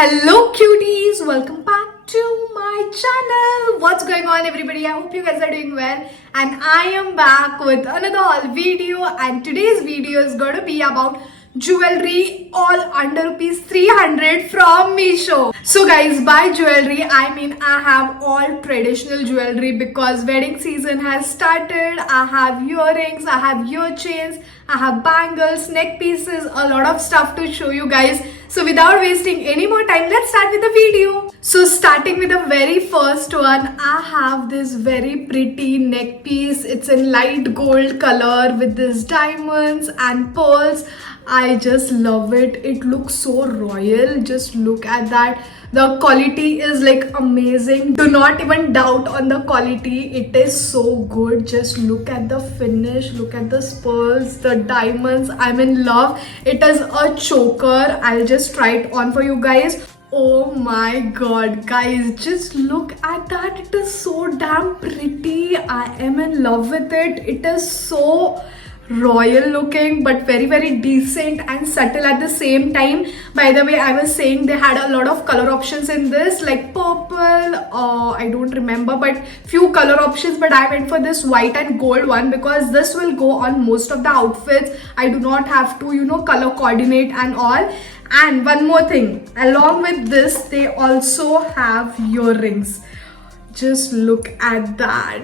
Hello cuties, welcome back to my channel. What's going on everybody? I hope you guys are doing well and I am back with another video, and today's video is going to be about jewelry all under rupees 300 from Meesho. So guys, by jewelry I mean I have all traditional jewelry because wedding season has started. I have earrings, I have ear chains, I have bangles, neck pieces, a lot of stuff to show you guys. So without wasting any more time, let's start with the video. So starting with the very first one, I have this very pretty neck piece. It's in light gold color with these diamonds and pearls. I just love it. It looks so royal. Just look at that. The quality is like amazing. Do not even doubt on the quality. It is so good. Just look at the finish. Look at the pearls, the diamonds. I'm in love. It is a choker. I'll just try it on for you guys. Oh my god, guys, just look at that. It is so damn pretty. I am in love with it. It is so royal looking but very decent and subtle at the same time. By the way, I was saying they had a lot of color options in this, like purple, I don't remember, but few color options, but I went for this white and gold one because this will go on most of the outfits. I do not have to color coordinate and all. And one more thing, along with this they also have earrings. Just look at that.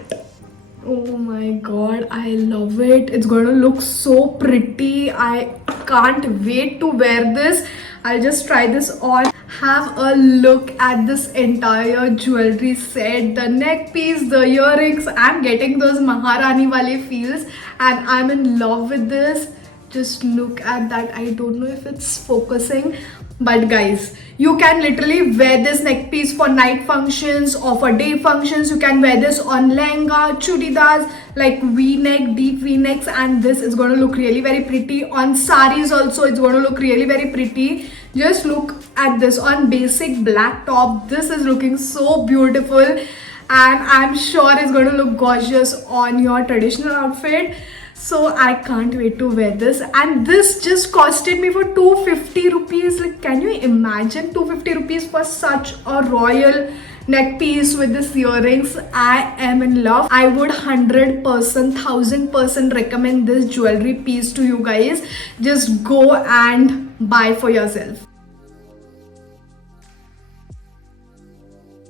Oh my god, I love it. It's going to look so pretty. I can't wait to wear this. I'll just try this on. Have a look at this entire jewelry set, the neck piece, the earrings. I'm getting those Maharani wale feels and I'm in love with this. Just look at that. I don't know if it's focusing, but guys, you can literally wear this neck piece for night functions or for day functions. You can wear this on lehenga, chudidars, like v-neck, deep v-necks, and this is going to look really very pretty. On saris also it's going to look really very pretty. Just look at this on basic black top. This is looking so beautiful and I'm sure it's going to look gorgeous on your traditional outfit. So I can't wait to wear this, and this just costed me for 250 rupees. Like, can you imagine 250 rupees for such a royal neck piece with this earrings? I am in love. I would 100%, 1000% recommend this jewelry piece to you guys. Just go and buy for yourself.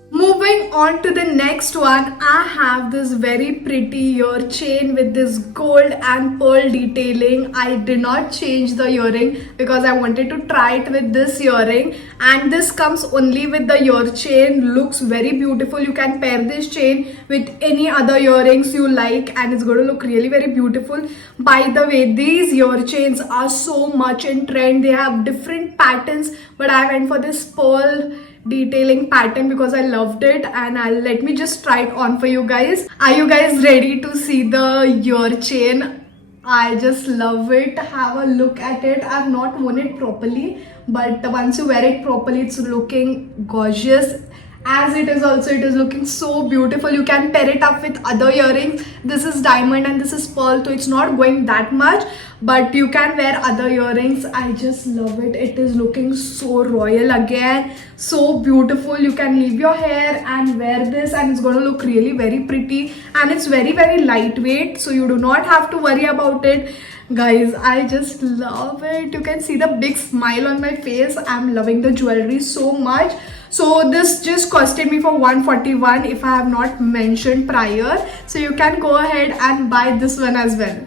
Moving on to the next one, I have this very pretty ear chain with this gold and pearl detailing. I did not change the earring because I wanted to try it with this earring, and this comes only with the ear chain. Looks very beautiful. You can pair this chain with any other earrings you like and it's going to look really very beautiful. By the way, these ear chains are so much in trend. They have different patterns, but I went for this pearl detailing pattern because I loved it, and let me just try it on for you guys. Are you guys ready to see the ear chain? I just love it. Have a look at it. I've not worn it properly, but once you wear it properly, it's looking gorgeous. As it is also, it is looking so beautiful. You can pair it up with other earrings. This is diamond and this is pearl, so it's not going that much, but you can wear other earrings. I just love it. It is looking so royal again, so beautiful. You can leave your hair and wear this and it's going to look really very pretty, and it's very lightweight, so you do not have to worry about it. Guys, I just love it. You can see the big smile on my face. I'm loving the jewelry so much. So this just costed me for 141 if I have not mentioned prior. So you can go ahead and buy this one as well.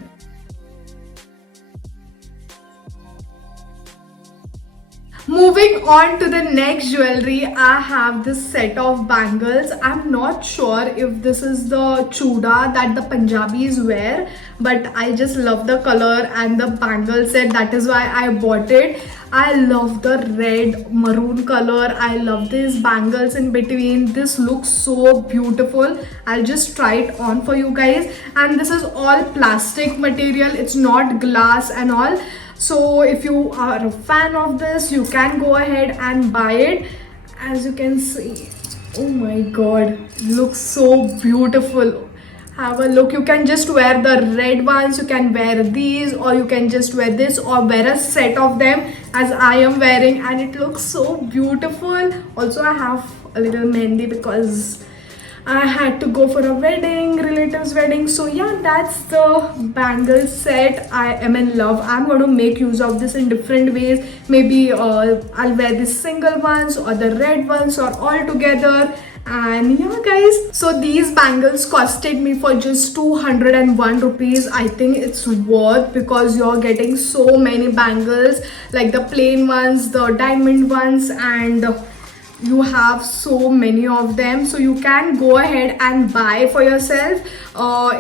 Moving on to the next jewelry, I have this set of bangles. I'm not sure if this is the chuda that the Punjabis wear, but I just love the color and the bangle set. That is why I bought it. I love the red maroon color. I love these bangles in between. This looks so beautiful. I'll just try it on for you guys. And this is all plastic material. It's not glass and all. So if you are a fan of this, you can go ahead and buy it. As you can see, oh my god, looks so beautiful. have a look. You can just wear the red ones, you can wear these, or you can just wear this, or wear a set of them as I am wearing, and it looks so beautiful. Also, I have a little mehndi because I had to go for a wedding, relative's wedding. So yeah, that's the bangle set. I am in love. I'm going to make use of this in different ways. Maybe I'll wear the single ones or the red ones or all together. And yeah guys, so these bangles costed me for just 201 rupees. I think it's worth, because you're getting so many bangles, like the plain ones, the diamond ones, and you have so many of them. So you can go ahead and buy for yourself.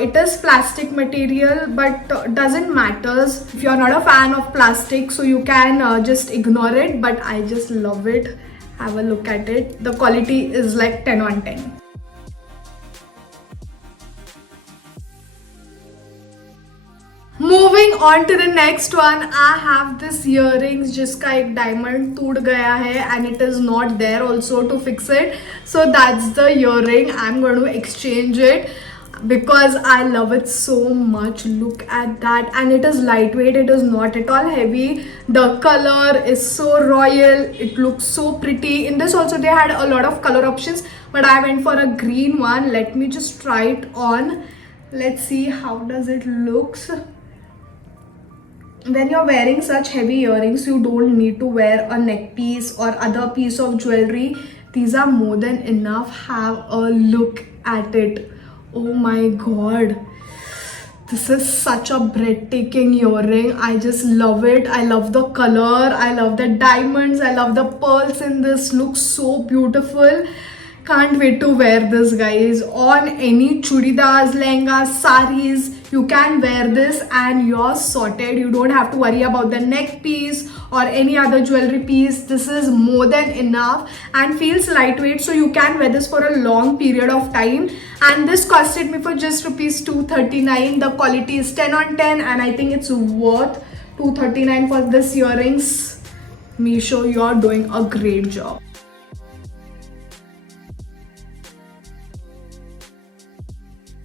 It is plastic material, but doesn't matter if you're not a fan of plastic, so you can just ignore it, but I just love it. Have a look at it. The quality is like 10 on 10. Moving on to the next one, I have this earrings जिसका एक diamond टूट गया है and it is not there also to fix it. So that's the earring. I'm going to exchange it because I love it so much. Look at that, and it is lightweight. It is not at all heavy. The color is so royal. It looks so pretty. In this also they had a lot of color options, but I went for a green one. Let me just try it on. Let's see how does it looks. When you're wearing such heavy earrings, you don't need to wear a neck piece or other piece of jewelry. These are more than enough. Have a look at it. Oh my god, this is such a breathtaking earring. I just love it. I love the color, I love the diamonds, I love the pearls in this. Looks so beautiful. Can't wait to wear this, guys, on any churidars, lehengas, saris. You can wear this and you're sorted. You don't have to worry about the neck piece or any other jewelry piece. This is more than enough and feels lightweight, so you can wear this for a long period of time. And this costed me for just rupees 239. The quality is 10 on 10 and I think it's worth 239 for this earrings. Meesho, you're doing a great job.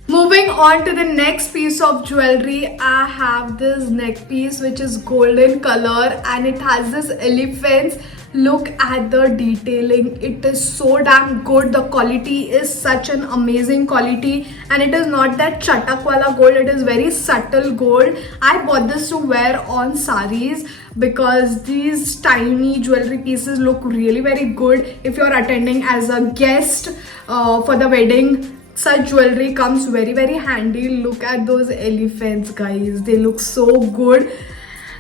Moving on to the next piece of jewelry, I have this neck piece which is golden color and it has this elephants. Look at the detailing. It is so damn good. The quality is such an amazing quality and it is not that chatak wala gold. It is very subtle gold. I bought this to wear on saris because these tiny jewelry pieces look really very good if you're attending as a guest for the wedding. Such jewelry comes very handy. Look at those elephants, guys. They look so good.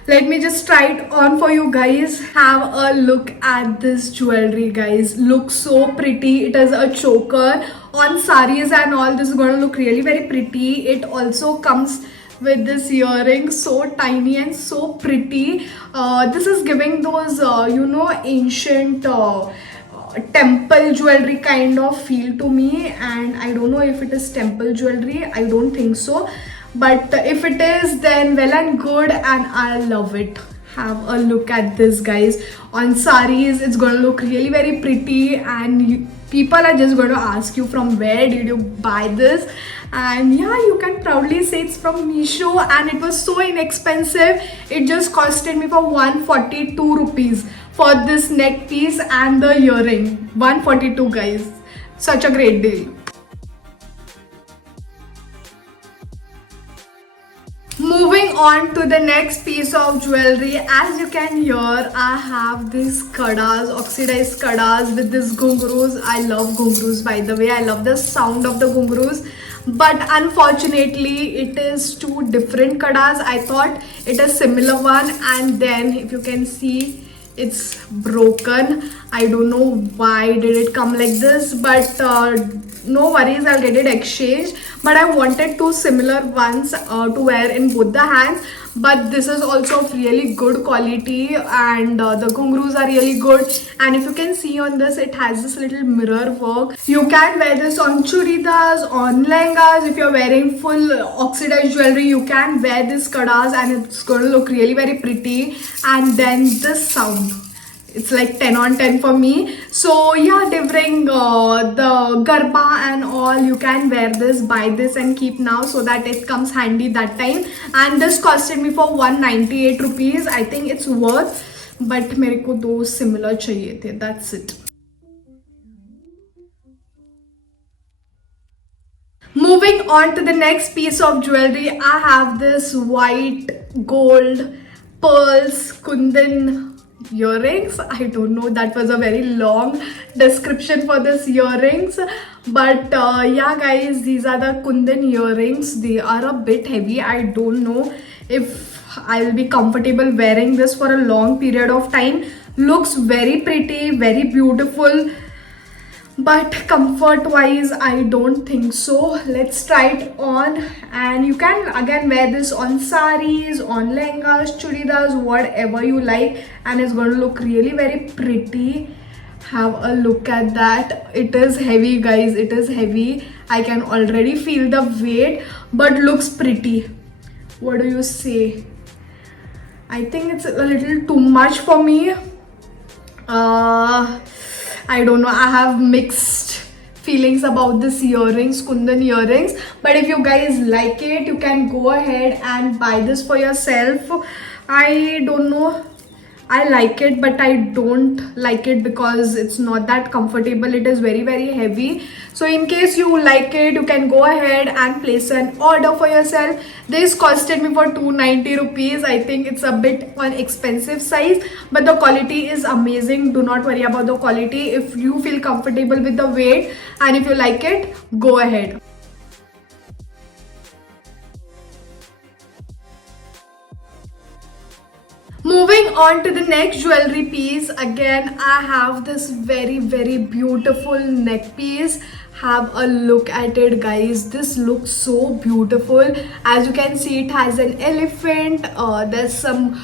Let me just try it on for you guys. Have a look at this jewelry, guys. Looks so pretty. It is a choker on saris and all. This is going to look really very pretty. It also comes with this earring, so tiny and so pretty. This is giving those ancient temple jewelry kind of feel to me, and I don't know if it is temple jewelry. I don't think so, but if it is, then well and good, and I love it. Have a look at this, guys. On saris, it's going to look really very pretty, and people are just going to ask you from where did you buy this. And yeah, you can proudly say it's from Meesho, and it was so inexpensive. It just costed me for 142 rupees for this neck piece and the earring. 142, guys. Such a great deal. Moving on to the next piece of jewelry, as you can hear, I have these kadas, oxidized kadas with this ghungroos. I love ghungroos, by the way. I love the sound of the ghungroos. But unfortunately, it is two different kadas. I thought it is similar one, and then if you can see, it's broken. I don't know why did it come like this, but no worries, I'll get it exchanged. But I wanted two similar ones to wear in both the hands, but this is also of really good quality, and the ghungroos are really good. And if you can see on this, it has this little mirror work. You can wear this on churidas, on lehengas. If you're wearing full oxidized jewelry, you can wear this kadas and it's going to look really very pretty. And then this sound, it's like 10 on 10 for me. So yeah, during the garba and all, you can wear this, buy this and keep now, so that it comes handy that time. And this costed me for 198 rupees. I think it's worth, but मेरे को दो similar चाहिए थे. That's it. Moving on to the next piece of jewelry, I have this white gold pearls kundan earrings. I don't know, that was a very long description for this earrings, but yeah guys, these are the kundan earrings. They are a bit heavy. I don't know if I'll be comfortable wearing this for a long period of time. Looks very pretty, very beautiful, but comfort wise I don't think so. Let's try it on, and you can again wear this on saris, on lehengas, churidars, whatever you like, and it's going to look really very pretty. Have a look at that. It is heavy guys, it is heavy. I can already feel the weight, but looks pretty. What do you say? I think it's a little too much for me. I don't know, I have mixed feelings about this earrings, kundan earrings, but if you guys like it, you can go ahead and buy this for yourself. I don't know, I like it, but I don't like it because it's not that comfortable. It is very heavy. So in case you like it, you can go ahead and place an order for yourself. This costed me for 290 rupees. I think it's a bit on expensive size, but the quality is amazing. Do not worry about the quality. If you feel comfortable with the weight and if you like it, go ahead. Moving on to the next jewelry piece, again I have this very beautiful neck piece. Have a look at it guys, this looks so beautiful. As you can see, it has an elephant, there's some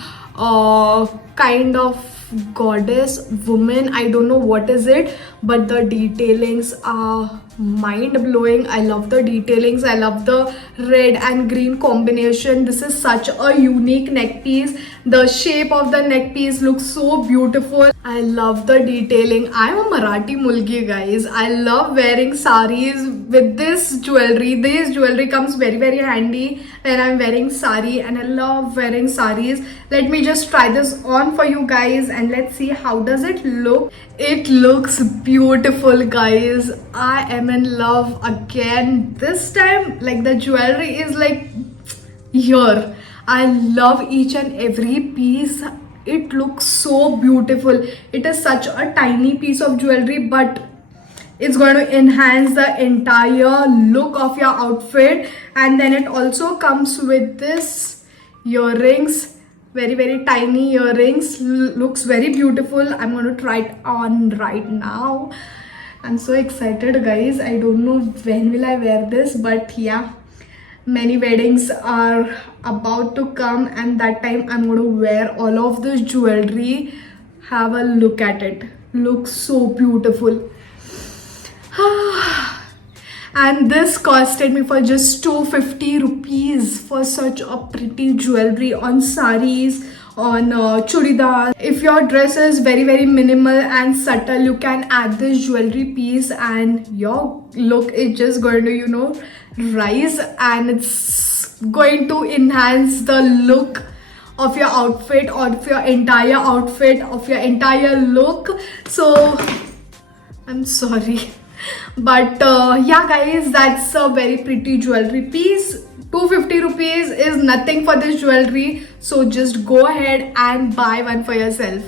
kind of goddess woman, I don't know what is it, but the detailings are mind-blowing. I love the detailings, I love the red and green combination. This is such a unique neck piece. The shape of the neck piece looks so beautiful. I love the detailing. I'm a Marathi mulgi guys. I love wearing saris with this jewelry. This jewelry comes very handy when I'm wearing sari, and I love wearing saris. Let me just try this on for you guys and let's see how does it look. It looks beautiful guys. I am in love again. This time like the jewelry is like here. I love each and every piece. It looks so beautiful. It is such a tiny piece of jewelry, but it's going to enhance the entire look of your outfit. And then it also comes with this earrings, very tiny earrings. Looks very beautiful. I'm going to try it on right now. I'm so excited guys. I don't know when will I wear this, but yeah, many weddings are about to come and that time I'm going to wear all of this jewelry. Have a look at it. Looks so beautiful. And this costed me for just 250 rupees for such a pretty jewelry on saris, on churidar. If your dress is very minimal and subtle, you can add this jewelry piece and your look is just going to, you know, rise, and it's going to enhance the look of your outfit, of your entire outfit, of your entire look. So I'm sorry, but yeah guys, that's a very pretty jewelry piece. 250 rupees is nothing for this jewelry, so just go ahead and buy one for yourself.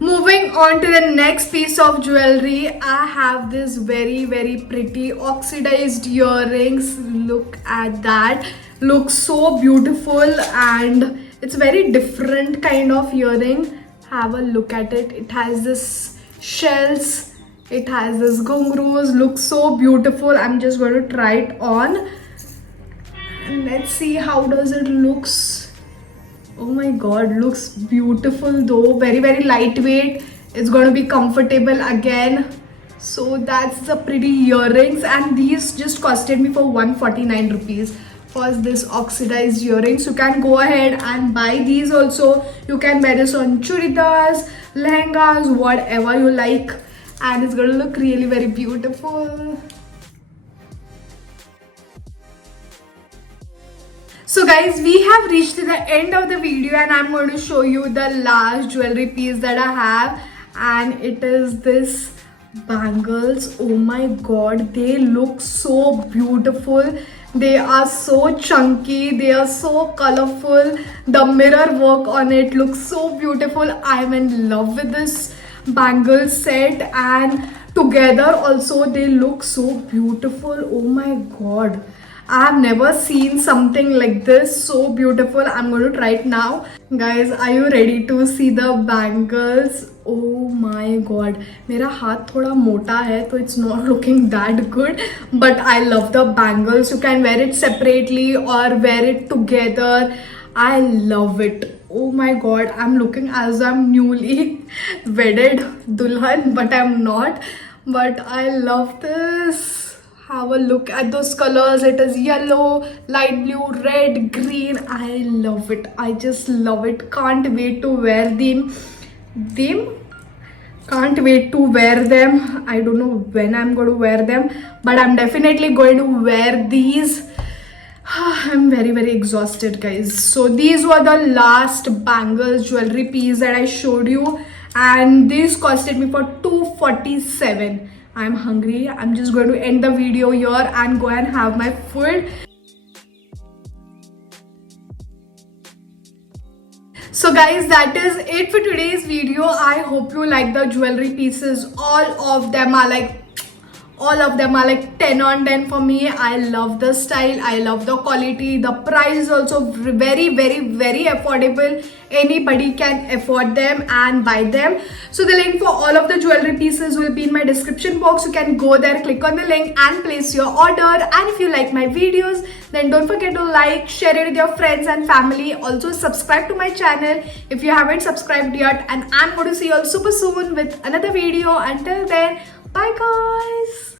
Moving on to the next piece of jewelry, I have this very pretty oxidized earrings. Look at that. Looks so beautiful, and it's very different kind of earring. Have a look at it. It has this shells, it has this ghungroos. Looks so beautiful. I'm just going to try it on and let's see how does it looks. Oh my god, looks beautiful though. Very lightweight. It's going to be comfortable again. So that's the pretty earrings, and these just costed me for 149 rupees for this oxidized earrings. You can go ahead and buy these also. You can wear this on churidars, lehengas, whatever you like, and it's gonna look really very beautiful. So guys, we have reached to the end of the video, and I'm going to show you the last jewelry piece that I have, and it is this bangles. Oh my god, they look so beautiful. They are so chunky, they are so colorful. The mirror work on it looks so beautiful. I'm in love with this bangle set, and together also they look so beautiful. Oh my god, I have never seen something like this so beautiful. I'm going to try it now. Guys, are you ready to see the bangles? Oh my god. मेरा हाथ थोड़ा मोटा है तो it's not looking that good. But I love the bangles. You can wear it separately or wear it together. I love it. Oh my god. I'm looking as I'm newly wedded dulhan, but I'm not. But I love this. Have a look at those colors. It is yellow, light blue, red, green. I love it. I just love it. Can't wait to wear them. Can't wait to wear them. I don't know when I'm going to wear them, but I'm definitely going to wear these. I'm very very exhausted, guys. So these were the last bangles jewelry piece that I showed you, and these costed me for 247. I'm hungry. I'm just going to end the video here and go and have my food. So guys, that is it for today's video. I hope you like the jewelry pieces. All of them are like 10 on 10 for me. I love the style, I love the quality. The price is also very very affordable. Anybody can afford them and buy them. So the link for all of the jewelry pieces will be in my description box. You can go there, click on the link and place your order. And if you like my videos, then don't forget to like, share it with your friends and family. Also subscribe to my channel if you haven't subscribed yet. And I'm going to see you all super soon with another video. Until then, bye guys.